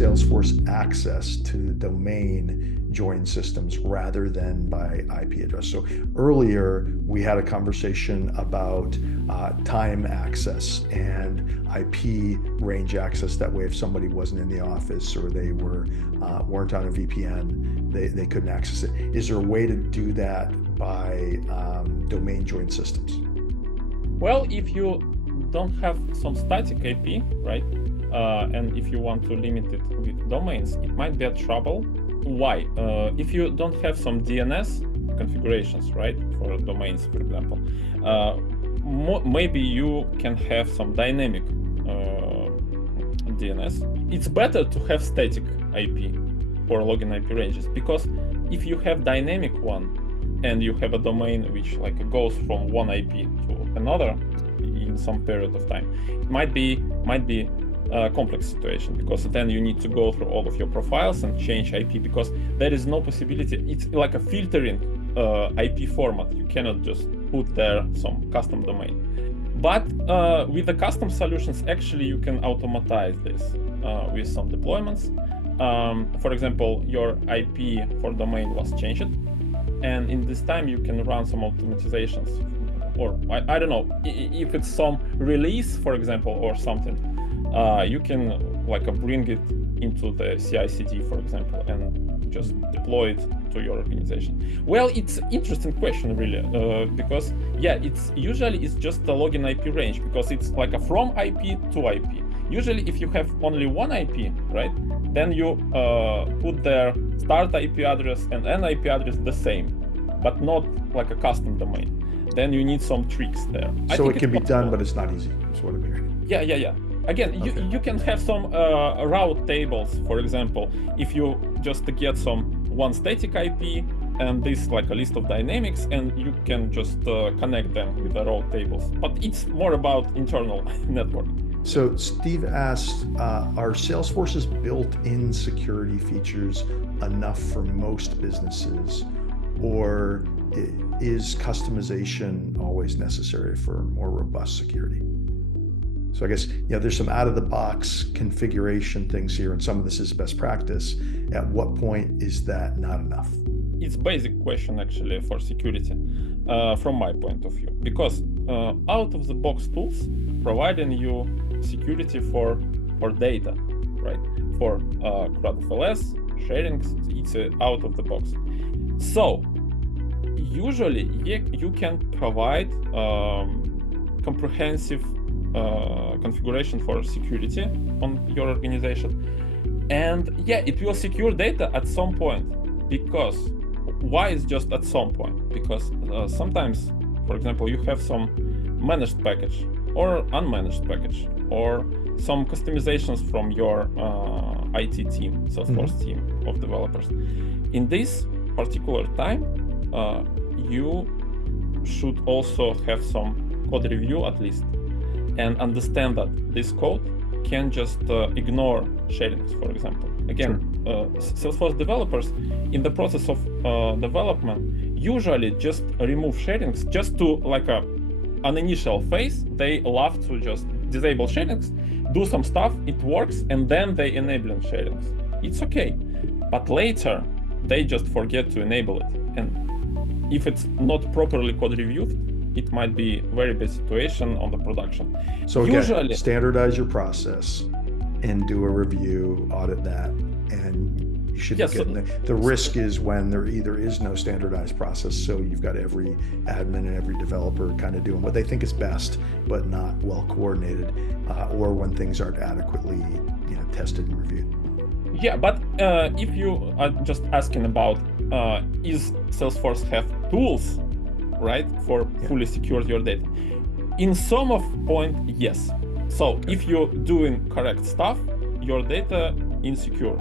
Salesforce access to the domain join systems rather than by IP address. So earlier we had a conversation about time access and IP range access. That way, if somebody wasn't in the office or they weren't on a VPN, they couldn't access it. Is there a way to do that by domain join systems? Well, if you don't have some static IP, right, and if you want to limit it with domains, it might be a trouble. Why? If you don't have some DNS configurations, right, for domains, for example, maybe you can have some dynamic DNS. It's better to have static IP for login IP ranges, because if you have dynamic one and you have a domain which like goes from one IP to another in some period of time, it might be a complex situation, because then you need to go through all of your profiles and change IP, because there is no possibility. It's like a filtering IP format. You cannot just put there some custom domain. But with the custom solutions, actually you can automatize this with some deployments. For example, your IP for domain was changed, and in this time you can run some automatizations, or I don't know, if it's some release, for example, or something, you can like bring it into the CI/CD, for example, and just deploy it to your organization. Well, it's an interesting question, really, because yeah, it's just a login IP range, because it's like a from IP to IP. Usually, if you have only one IP, right, then you put their start IP address and end IP address the same, but not like a custom domain. Then you need some tricks there. So it can be done, but it's not easy, is what I'm hearing. Yeah. Again, okay. you can have some route tables, for example, if you just get some one static IP and this like a list of dynamics, and you can just connect them with the route tables. But it's more about internal network. So Steve asked, are Salesforce's built-in security features enough for most businesses, or is customization always necessary for more robust security? So I guess, there's some out-of-the-box configuration things here, and some of this is best practice. At what point is that not enough? It's a basic question, actually, for security, from my point of view, because out-of-the-box tools providing you security for data, right? For CRUD-FLS, sharings, it's out of the box. So usually you can provide comprehensive configuration for security on your organization, and yeah, it will secure data at some point. Because why is just at some point? Because sometimes, for example, you have some managed package or unmanaged package, or some customizations from your IT team, Salesforce team of developers. In this particular time, you should also have some code review at least, and understand that this code can just ignore sharings, for example. Again, Salesforce developers in the process of development usually just remove sharings just to like an initial phase. They love to just disable sharings, do some stuff, it works, and then they enable sharings. It's okay, but later they just forget to enable it, and if it's not properly code reviewed, it might be a very bad situation on the production. So again, standardize your process and do a review, audit that, and you should be getting the risk is when there either is no standardized process, so you've got every admin and every developer kind of doing what they think is best, but not well coordinated, or when things aren't adequately tested and reviewed. Yeah, but if you are just asking about is Salesforce have tools, right, for fully secure your data? In some of point, yes. So if you're doing correct stuff, your data is secure.